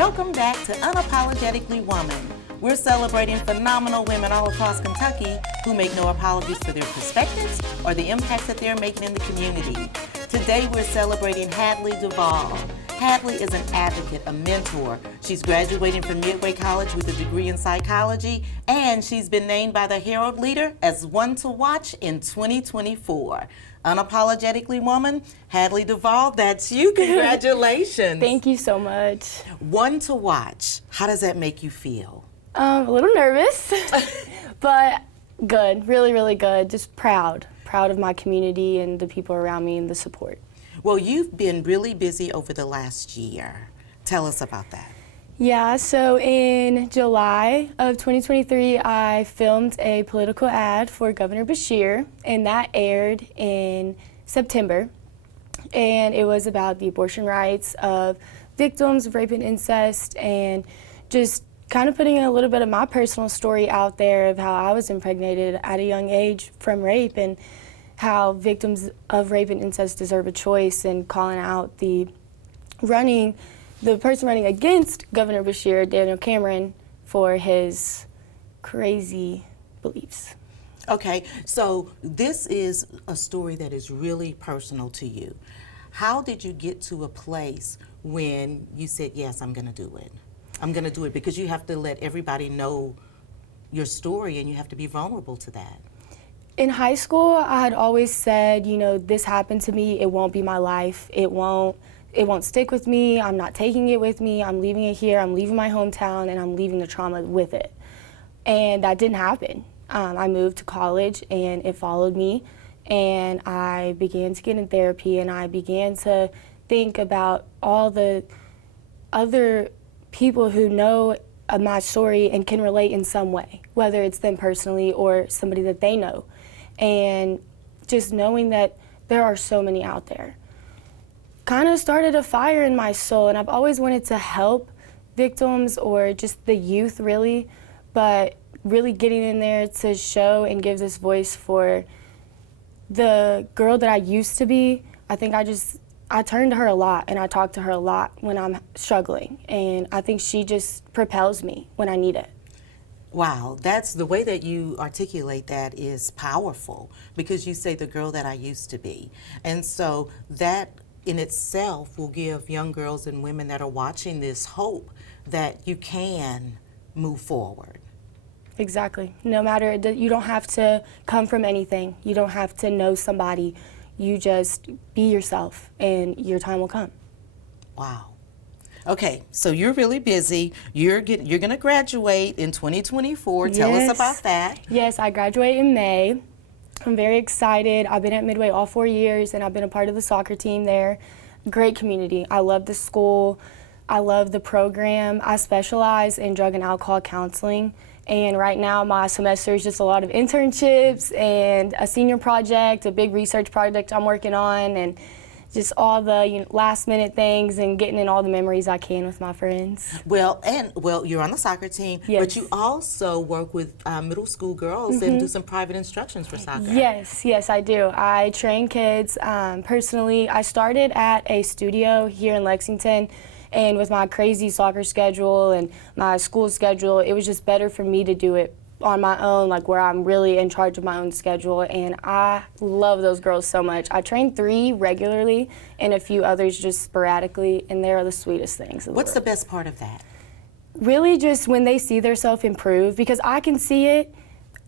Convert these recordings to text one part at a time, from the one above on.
Welcome back to Unapologetically Woman. We're celebrating phenomenal women all across Kentucky who make no apologies for their perspectives or the impact that they're making in the community. Today we're celebrating Hadley Duvall. Hadley is an advocate, a mentor. She's graduating from Midway College with a degree in psychology, and she's been named by the Herald Leader as one to watch in 2024. Unapologetically Woman, Hadley Duvall, that's you. Congratulations. Thank you so much. One to watch. How does that make you feel? A little nervous, but good, really, really good. Just proud of my community and the people around me and the support. Well, you've been really busy over the last year. Tell us about that. Yeah, so in July of 2023, I filmed a political ad for Governor Beshear, and that aired in September. And it was about the abortion rights of victims of rape and incest, and just kind of putting a little bit of my personal story out there of how I was impregnated at a young age from rape, and how victims of rape and incest deserve a choice, and calling out the person running against Governor Beshear, Daniel Cameron, for his crazy beliefs. Okay, so this is a story that is really personal to you. How did you get to a place when you said, yes, I'm gonna do it? I'm gonna do it, because you have to let everybody know your story and you have to be vulnerable to that. In high school, I had always said, this happened to me, it won't be my life, it won't stick with me, I'm not taking it with me, I'm leaving it here, I'm leaving my hometown, and I'm leaving the trauma with it. And that didn't happen. I moved to college, and it followed me, and I began to get in therapy, and I began to think about all the other people who know my story and can relate in some way, whether it's them personally or somebody that they know. And just knowing that there are so many out there kind of started a fire in my soul, and I've always wanted to help victims or just the youth, really, but really getting in there to show and give this voice for the girl that I used to be. I think I turn to her a lot, and I talk to her a lot when I'm struggling, and I think she just propels me when I need it. Wow, that's the way that you articulate that is powerful, because you say the girl that I used to be. And so that in itself will give young girls and women that are watching this hope that you can move forward. Exactly. No matter, you don't have to come from anything. You don't have to know somebody. You just be yourself, and your time will come. Wow. Okay, so you're really busy. You're going to graduate in 2024. Tell us about that. Yes, I graduate in May. I'm very excited. I've been at Midway all 4 years, and I've been a part of the soccer team there. Great community. I love the school. I love the program. I specialize in drug and alcohol counseling, and right now my semester is just a lot of internships and a senior project, a big research project I'm working on, and just all the last minute things and getting in all the memories I can with my friends. Well, you're on the soccer team, yes. But you also work with middle school girls and do some private instructions for soccer. Yes, I do. I train kids personally. I started at a studio here in Lexington, and with my crazy soccer schedule and my school schedule, it was just better for me to do it on my own, like where I'm really in charge of my own schedule, and I love those girls so much. I train 3 regularly and a few others just sporadically, and they're the sweetest things in the What's world. the best part of that? Really just when they see themselves improve, because I can see it,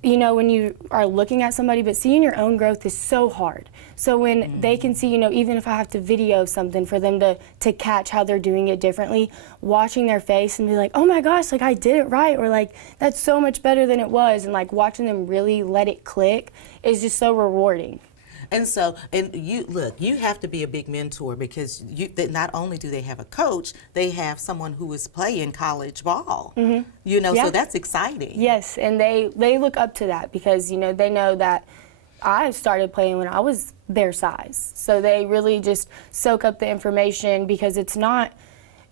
when you are looking at somebody, but seeing your own growth is so hard. So when they can see, even if I have to video something for them to catch how they're doing it differently, watching their face and be like, oh my gosh, like I did it right, or like that's so much better than it was, and like watching them really let it click is just so rewarding. And so, you have to be a big mentor, because not only do they have a coach, they have someone who is playing college ball. So that's exciting. Yes, and they look up to that, because they know that I started playing when I was their size. So they really just soak up the information, because it's not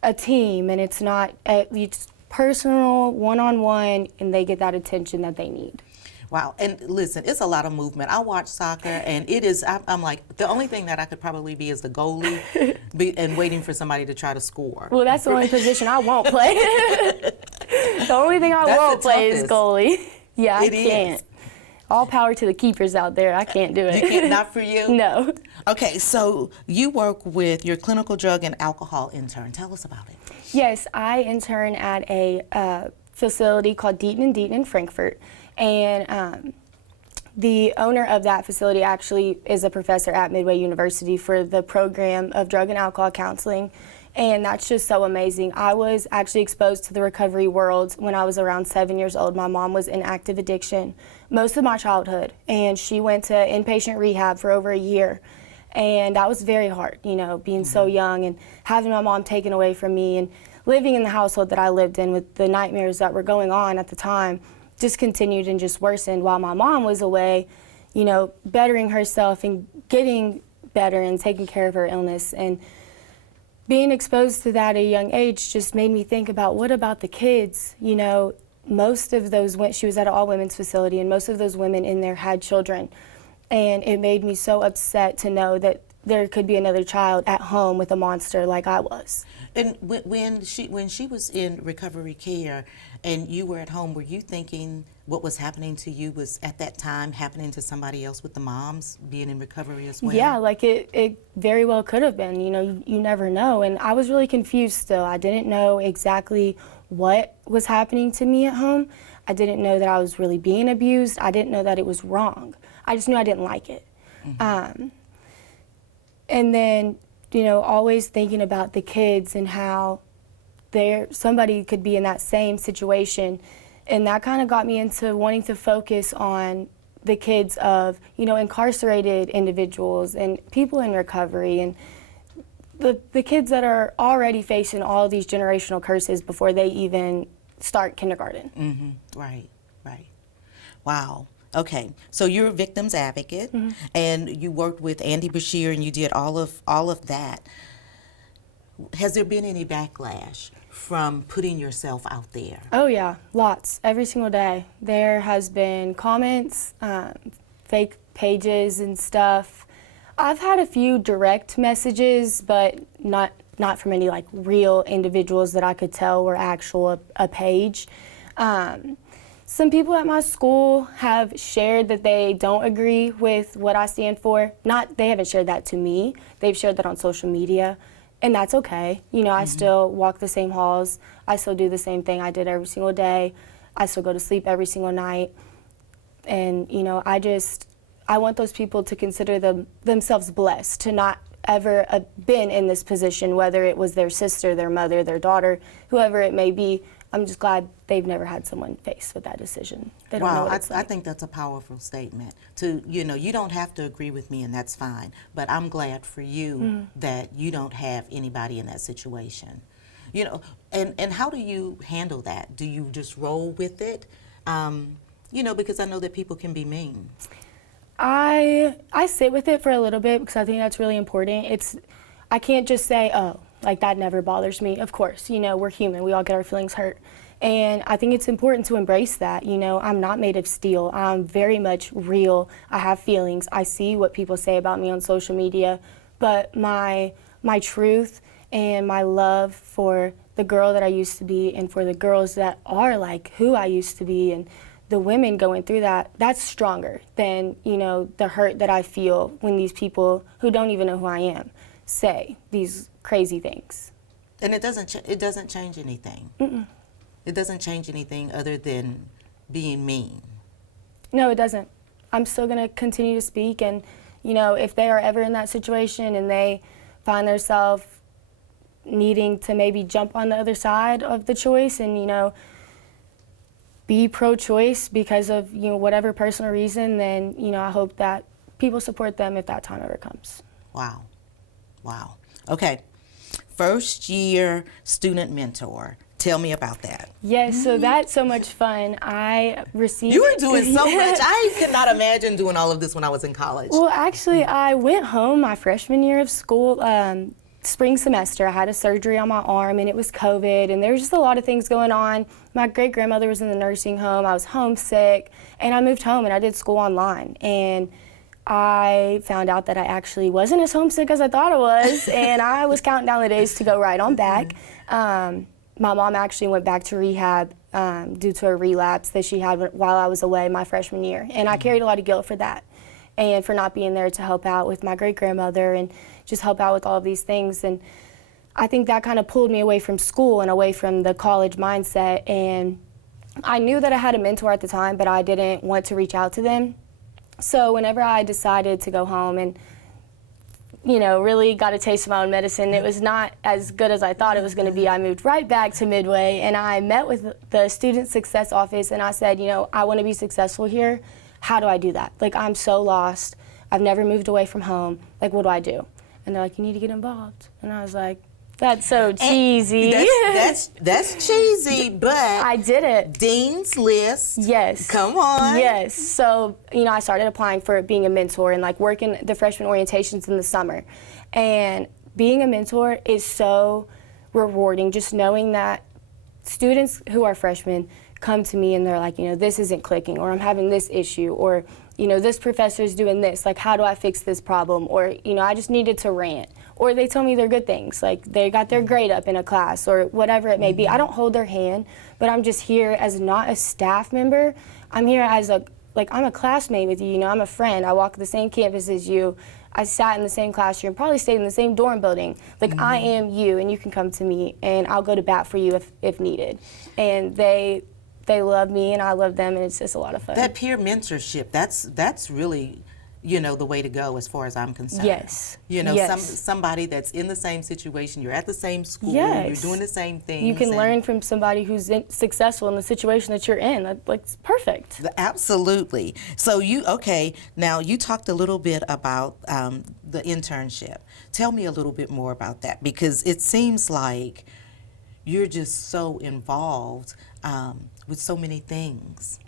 a team, and it's not it's personal, one-on-one, and they get that attention that they need. Wow. And listen, it's a lot of movement. I watch soccer, and it is, I'm like, the only thing that I could probably be is the goalie and waiting for somebody to try to score. Well, that's the only position I won't play. The only thing I won't play is goalie. Yeah, I can't. All power to the keepers out there. I can't do it. You can't, not for you? No. Okay, so you work with your clinical drug and alcohol intern. Tell us about it. Yes, I intern at a facility called Deaton & Deaton in Frankfurt. And the owner of that facility actually is a professor at Midway University for the program of drug and alcohol counseling. And that's just so amazing. I was actually exposed to the recovery world when I was around 7 years old. My mom was in active addiction most of my childhood, and she went to inpatient rehab for over a year. And that was very hard, you know, being so young and having my mom taken away from me and living in the household that I lived in with the nightmares that were going on at the time just continued and just worsened while my mom was away, you know, bettering herself and getting better and taking care of her illness. And being exposed to that at a young age just made me think about, what about the kids? You know, most of those, she was at an all-women's facility, and most of those women in there had children. And it made me so upset to know that there could be another child at home with a monster like I was. And when she was in recovery care and you were at home, were you thinking what was happening to you was at that time happening to somebody else with the moms being in recovery as well? Yeah, like it very well could have been. You know, you never know. And I was really confused still. I didn't know exactly what was happening to me at home. I didn't know that I was really being abused. I didn't know that it was wrong. I just knew I didn't like it. And then, you know, always thinking about the kids and how somebody could be in that same situation. And that kind of got me into wanting to focus on the kids of, you know, incarcerated individuals and people in recovery and the kids that are already facing all of these generational curses before they even start kindergarten. Right. Wow. Okay, so you're a victim's advocate, and you worked with Andy Bashir, and you did all of that. Has there been any backlash from putting yourself out there? Oh yeah, lots. Every single day. There has been comments, fake pages and stuff. I've had a few direct messages, but not from any like real individuals that I could tell were actual a page. Some people at my school have shared that they don't agree with what I stand for. They haven't shared that to me. They've shared that on social media, and that's okay. You know, I still walk the same halls. I still do the same thing I did every single day. I still go to sleep every single night. And, you know, I want those people to consider themselves blessed to not ever been in this position, whether it was their sister, their mother, their daughter, whoever it may be. I'm just glad they've never had someone faced with that decision. They don't know what it's like. I think that's a powerful statement. You know, you don't have to agree with me, and that's fine. But I'm glad for you that you don't have anybody in that situation. You know, and how do you handle that? Do you just roll with it? You know, because I know that people can be mean. I sit with it for a little bit because I think that's really important. I can't just say, oh, like that never bothers me. Of course, you know, we're human. We all get our feelings hurt. And I think it's important to embrace that. You know, I'm not made of steel. I'm very much real. I have feelings. I see what people say about me on social media. But my truth and my love for the girl that I used to be and for the girls that are like who I used to be and the women going through that's stronger than, you know, the hurt that I feel when these people who don't even know who I am say these crazy things. And it doesn't change anything. It doesn't change anything other than being mean. No, it doesn't. I'm still going to continue to speak, and, you know, if they are ever in that situation and they find themselves needing to maybe jump on the other side of the choice and, you know, be pro-choice because of, you know, whatever personal reason, then, you know, I hope that people support them if that time ever comes. Wow. Okay. First year student mentor. Tell me about that. Yes, so that's so much fun. I received... You were doing so much. I could not imagine doing all of this when I was in college. Well, actually, I went home my freshman year of school spring semester. I had a surgery on my arm, and it was COVID, and there was just a lot of things going on. My great-grandmother was in the nursing home. I was homesick, and I moved home, and I did school online. And I found out that I actually wasn't as homesick as I thought I was, and I was counting down the days to go right on back. My mom actually went back to rehab due to a relapse that she had while I was away my freshman year, and I carried a lot of guilt for that and for not being there to help out with my great-grandmother and just help out with all of these things. And I think that kind of pulled me away from school and away from the college mindset. And I knew that I had a mentor at the time, but I didn't want to reach out to them. So whenever I decided to go home and, you know, really got a taste of my own medicine, it was not as good as I thought it was going to be. I moved right back to Midway, and I met with the Student Success Office, and I said, you know, I want to be successful here. How do I do that? Like, I'm so lost. I've never moved away from home. Like, what do I do? And they're like, you need to get involved. And I was like, that's so cheesy. That's cheesy, but I did it. Dean's List. Yes. Come on. Yes. So, you know, I started applying for being a mentor and like working the freshman orientations in the summer. And being a mentor is so rewarding, just knowing that students who are freshmen come to me and they're like, you know, this isn't clicking, or I'm having this issue, or, you know, this professor's doing this, like, how do I fix this problem? Or, you know, I just needed to rant. Or they tell me they're good things, like they got their grade up in a class or whatever it may be. I don't hold their hand, but I'm just here as not a staff member. I'm here as I'm a classmate with you, you know, I'm a friend. I walk the same campus as you. I sat in the same classroom, probably stayed in the same dorm building. Like, I am you, and you can come to me, and I'll go to bat for you if needed. And they love me, and I love them, and it's just a lot of fun. That peer mentorship, that's really, you know, the way to go as far as I'm concerned. Yes. You know, yes. somebody that's in the same situation, you're at the same school, yes. you're doing the same things. You can learn from somebody who's successful in the situation that you're in. It's perfect. Absolutely. So now you talked a little bit about the internship. Tell me a little bit more about that, because it seems like you're just so involved with so many things.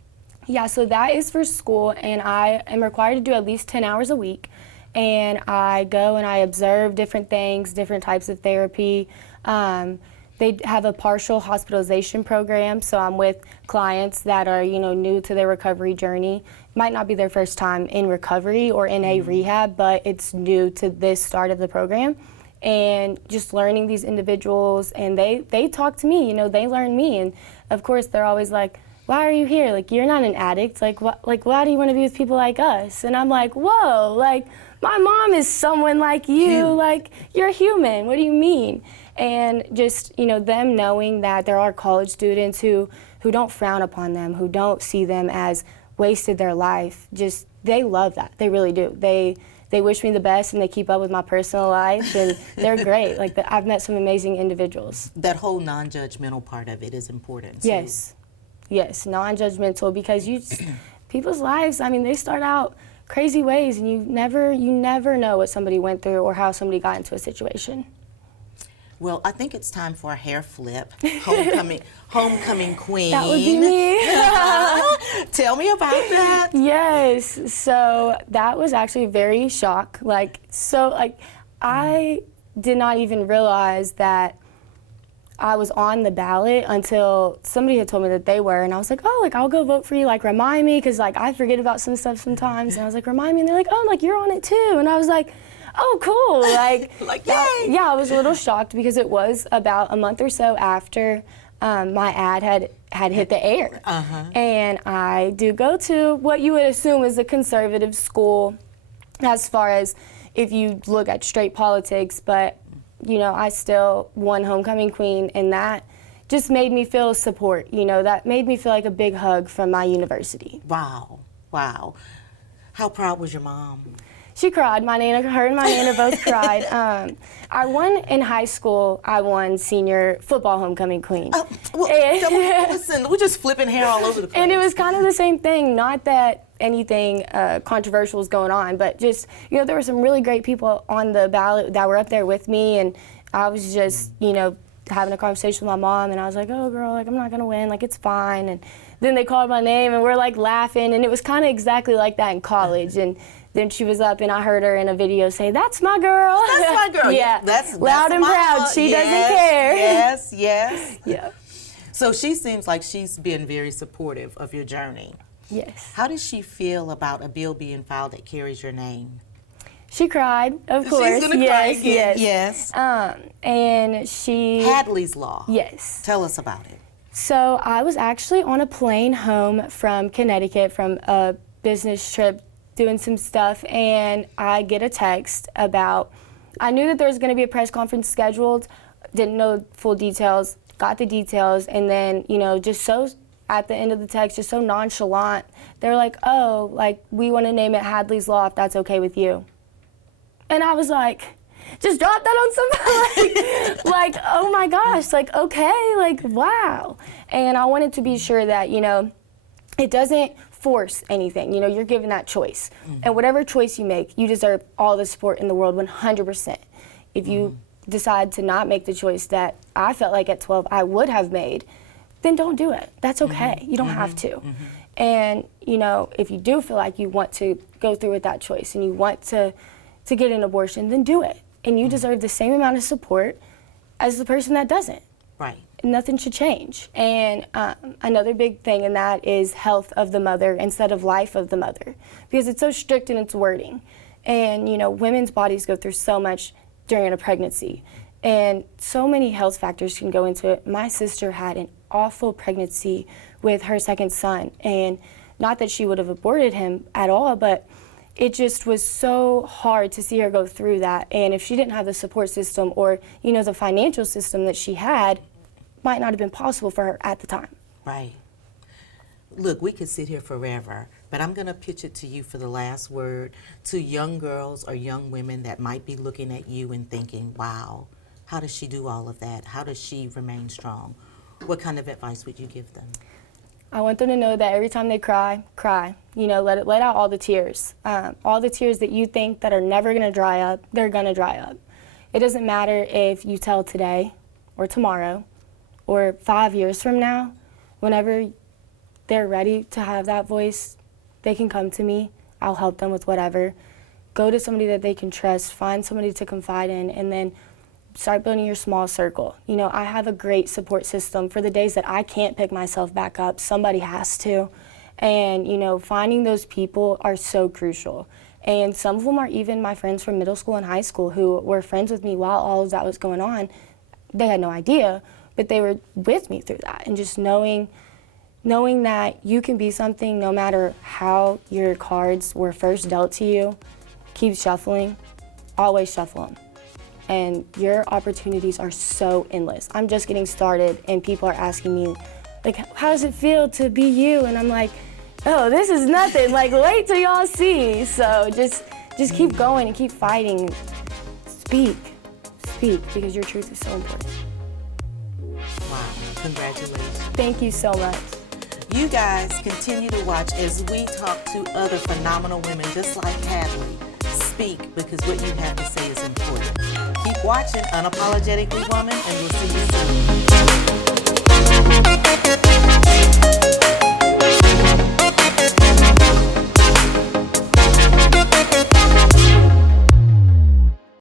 Yeah, so that is for school, and I am required to do at least 10 hours a week. And I go and I observe different things, different types of therapy. They have a partial hospitalization program, so I'm with clients that are, you know, new to their recovery journey. Might not be their first time in recovery or in a rehab, but it's new to this start of the program. And just learning these individuals, and they talk to me, you know, they learn me. And of course, they're always like, why are you here? Like, you're not an addict. Like, why do you want to be with people like us? And I'm like, whoa, like, my mom is someone like you. Like, you're human. What do you mean? And just, you know, them knowing that there are college students who don't frown upon them, who don't see them as wasted their life. Just, they love that. They really do. They wish me the best, and they keep up with my personal life, and they're great. Like, I've met some amazing individuals. That whole non-judgmental part of it is important. Yes. Yes, non-judgmental, because people's lives, I mean, they start out crazy ways, and you never know what somebody went through or how somebody got into a situation. Well, I think it's time for a hair flip. Homecoming queen. That would be me. Tell me about that. Yes, so that was actually very shock. I did not even realize that I was on the ballot until somebody had told me that they were, and I was like, oh, like, I'll go vote for you, like, remind me, because, like, I forget about some stuff sometimes, and I was like, remind me, and they're like, oh, like, you're on it too, and I was like, oh, cool, like, yay! Yeah, I was a little shocked, because it was about a month or so after my ad had hit the air, and I do go to what you would assume is a conservative school, as far as if you look at straight politics, but you know, I still won homecoming queen, and that just made me feel support. You know, that made me feel like a big hug from my university. Wow, wow. How proud was your mom? She cried. Her and my Nana both cried. I won in high school. I won senior football homecoming queen. Listen, we're just flipping hair all over the place. And it was kind of the same thing. Not that anything controversial was going on, but just, you know, there were some really great people on the ballot that were up there with me, and I was just, you know, having a conversation with my mom, and I was like, oh, girl, like, I'm not going to win, like, it's fine. And then they called my name, and we're, like, laughing, and it was kind of exactly like that in college. And Then she was up and I heard her in a video say, "That's my girl." That's my girl. Yeah, that's loud and proud. mama. She doesn't care. Yes, yes. Yeah. So she seems like she's been very supportive of your journey. Yes. How does she feel about a bill being filed that carries your name? She cried, of course. She's gonna cry again. Yes. And she. Hadley's Law. Yes. Tell us about it. So I was actually on a plane home from Connecticut from a business trip doing some stuff, and I get a text about, I knew that there was going to be a press conference scheduled, didn't know full details, got the details, and then, just so at the end of the text, just so nonchalant, they're like, "Oh, like, we want to name it Hadley's Law if that's okay with you." And I was like, just drop that on somebody. like, oh my gosh, like, okay, like, wow. And I wanted to be sure that, it doesn't force anything. You're given that choice. Mm-hmm. And whatever choice you make, you deserve all the support in the world, 100%. If you decide to not make the choice that I felt like at 12 I would have made, then don't do it. That's okay. You don't have to. And, if you do feel like you want to go through with that choice and you want to get an abortion, then do it. And you deserve the same amount of support as the person that doesn't. Right. Nothing should change. And another big thing in that is health of the mother instead of life of the mother, because it's so strict in its wording. And, women's bodies go through so much during a pregnancy. And so many health factors can go into it. My sister had an awful pregnancy with her second son. And not that she would have aborted him at all, but it just was so hard to see her go through that. And if she didn't have the support system or, the financial system that she had, might not have been possible for her at the time. Right. Look, we could sit here forever, but I'm going to pitch it to you for the last word to young girls or young women that might be looking at you and thinking, wow, how does she do all of that? How does she remain strong? What kind of advice would you give them? I want them to know that every time they cry, cry. Let out all the tears. All the tears that you think that are never going to dry up, they're going to dry up. It doesn't matter if you tell today or tomorrow or 5 years from now. Whenever they're ready to have that voice, they can come to me. I'll help them with whatever. Go to somebody that they can trust, find somebody to confide in, and then start building your small circle. I have a great support system. For the days that I can't pick myself back up, somebody has to. And, finding those people are so crucial. And some of them are even my friends from middle school and high school who were friends with me while all of that was going on. They had no idea, but they were with me through that. And just knowing that you can be something no matter how your cards were first dealt to you, keep shuffling, always shuffle them. And your opportunities are so endless. I'm just getting started and people are asking me, like, how does it feel to be you? And I'm like, oh, this is nothing. Like, wait till y'all see. So just keep going and keep fighting. Speak, because your truth is so important. Wow, congratulations. Thank you so much. You guys continue to watch as we talk to other phenomenal women just like Hadley. Speak, because what you have to say is important. Keep watching Unapologetically Woman, and we'll see you soon.